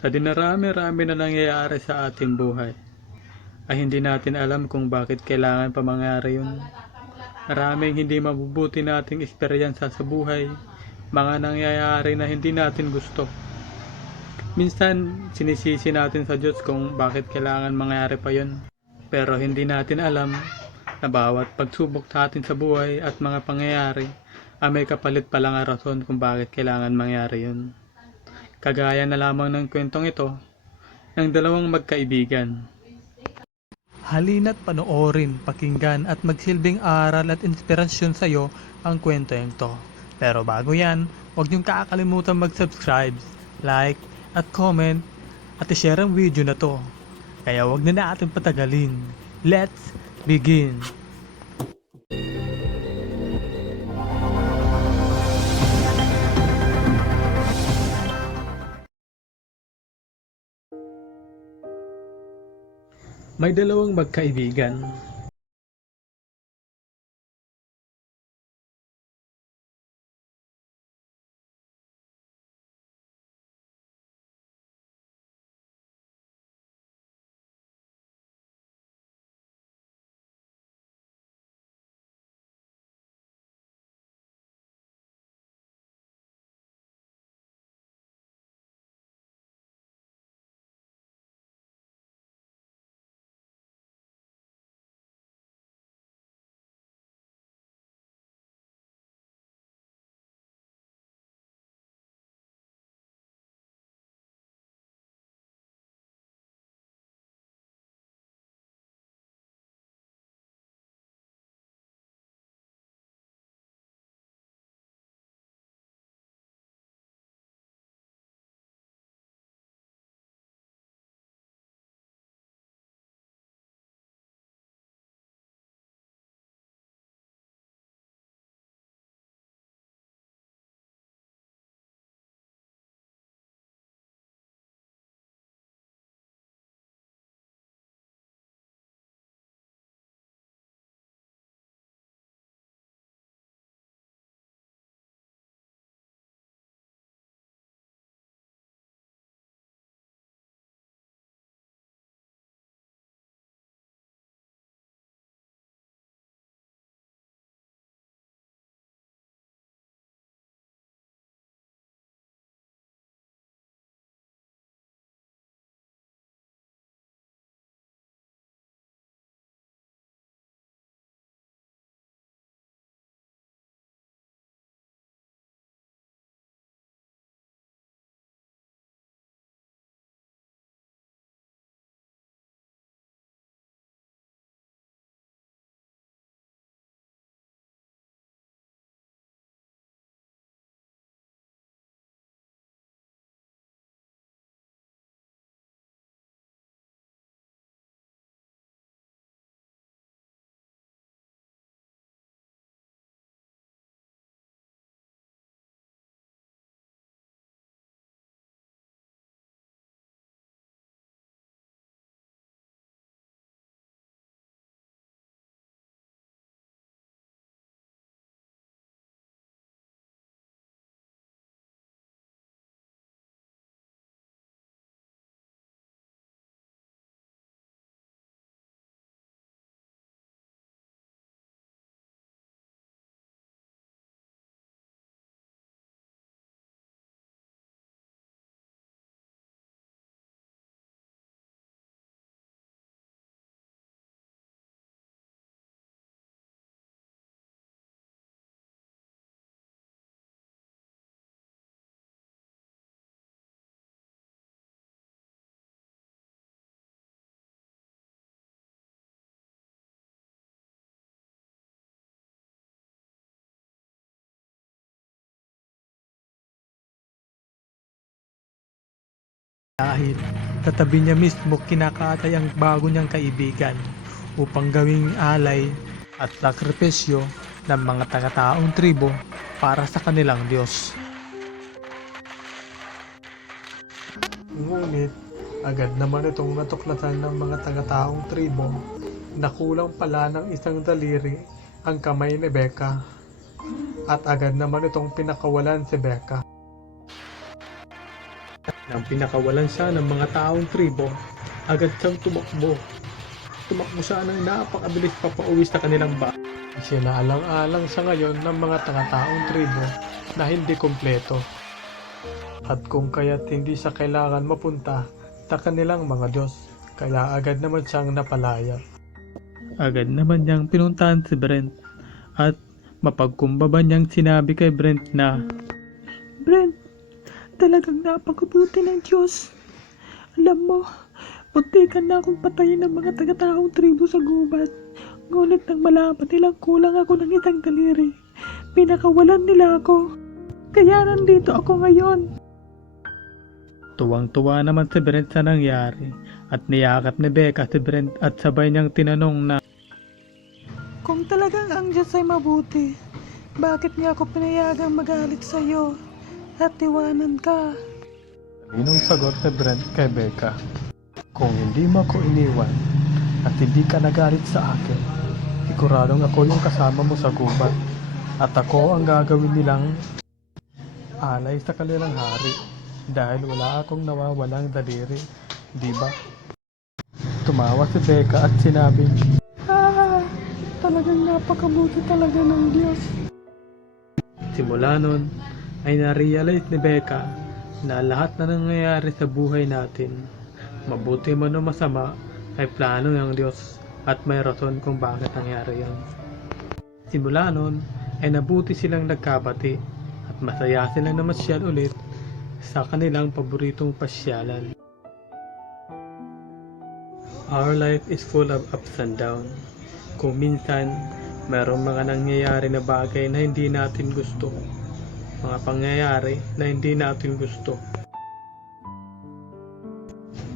Sa dinarami-rami na nangyayari sa ating buhay, ay hindi natin alam kung bakit kailangan pa mangyari yun. Maraming hindi mabubuti nating eksperyensa sa buhay, mga nangyayari na hindi natin gusto. Minsan, sinisisi natin sa Diyos kung bakit kailangan mangyari pa yun. Pero hindi natin alam na bawat pagsubok sa atin sa buhay at mga pangyayari ay may kapalit palang rason kung bakit kailangan mangyari yun. Kagaya na lamang ng kwentong ito ng dalawang magkaibigan. Halina't panoorin, pakinggan at magsilbing aral at inspirasyon sa iyo ang kwento ito. Pero bago yan, huwag niyong kakalimutan mag-subscribe, like, at comment at i-share ang video na to. Kaya huwag na natin patagalin. Let's begin! May dalawang magkaibigan. Dahil sa tabi niya mismo kinakatay ang bago niyang kaibigan upang gawing alay at sakripisyo ng mga taga-taong tribo para sa kanilang Diyos. Ngunit agad naman itong natuklasan ng mga taga-taong tribo na kulang pala ng isang daliri ang kamay ni Becca at agad naman itong pinakawalan si Becca. Nang pinakawalan siya ng mga taong tribo, agad siyang tumakbo. Tumakbo siya ng napakabilis papauwi sa kanilang ba. Sinaalang-alang siya ngayon ng mga tanga-taong tribo na hindi kompleto. At kung kaya't hindi siya kailangan mapunta sa kanilang mga Diyos, kaya agad naman siyang napalaya. Agad naman niyang pinuntahan si Brent at mapagkumbaba niyang sinabi kay Brent na Brent, talagang napakabuti ng Diyos. Alam mo, muntikan na akong patayin ng mga taga-taong tribo sa gubat. Ngunit nang malaman nilang kulang ako ng isang daliri, pinakawalan nila ako. Kaya nandito ako ngayon. Tuwang-tuwa naman si Brent sa nangyari at niyakap ni Becca si Brent at sabay niyang tinanong na Kung talagang ang Diyos ay mabuti, bakit niya ako pinayagang magalit sa iyo at tiwanan ka? Inong sagot ni Brent kay Becca, Kung hindi mo ako iniwan at hindi ka nagalit sa akin, siguradong ako yung kasama mo sa gubat at ako ang gagawin nilang alay sa kanilang hari dahil wala akong nawawalang daliri, di ba? Tumawa si Becca at sinabi, Ah, talagang napakabuti talaga ng Diyos. Simula nun, ay na-realize ni Becca na lahat na nangyayari sa buhay natin, mabuti man o masama, ay plano ng Diyos at may rason kung bakit nangyari yan. Simula nun, ay nabuti silang nagkabati at masaya silang namasyal ulit sa kanilang paboritong pasyalan. Our life is full of ups and downs. Kung minsan, merong mga nangyayari na bagay na hindi natin gusto. Mga pangyayari na hindi natin gusto.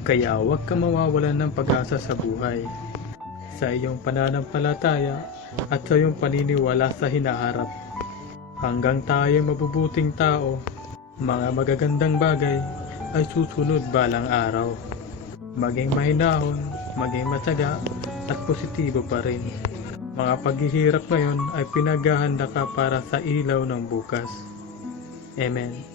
Kaya huwag ka mawawalan ng pag-asa sa buhay. Sa iyong pananampalataya at sa iyong paniniwala sa hinaharap. Hanggang tayo mabubuting tao, mga magagandang bagay ay susunod balang araw. Maging mahinahon, maging matyaga, at positibo pa rin. Mga paghihirap ngayon ay pinaghahanda ka para sa ilaw ng bukas. Amen.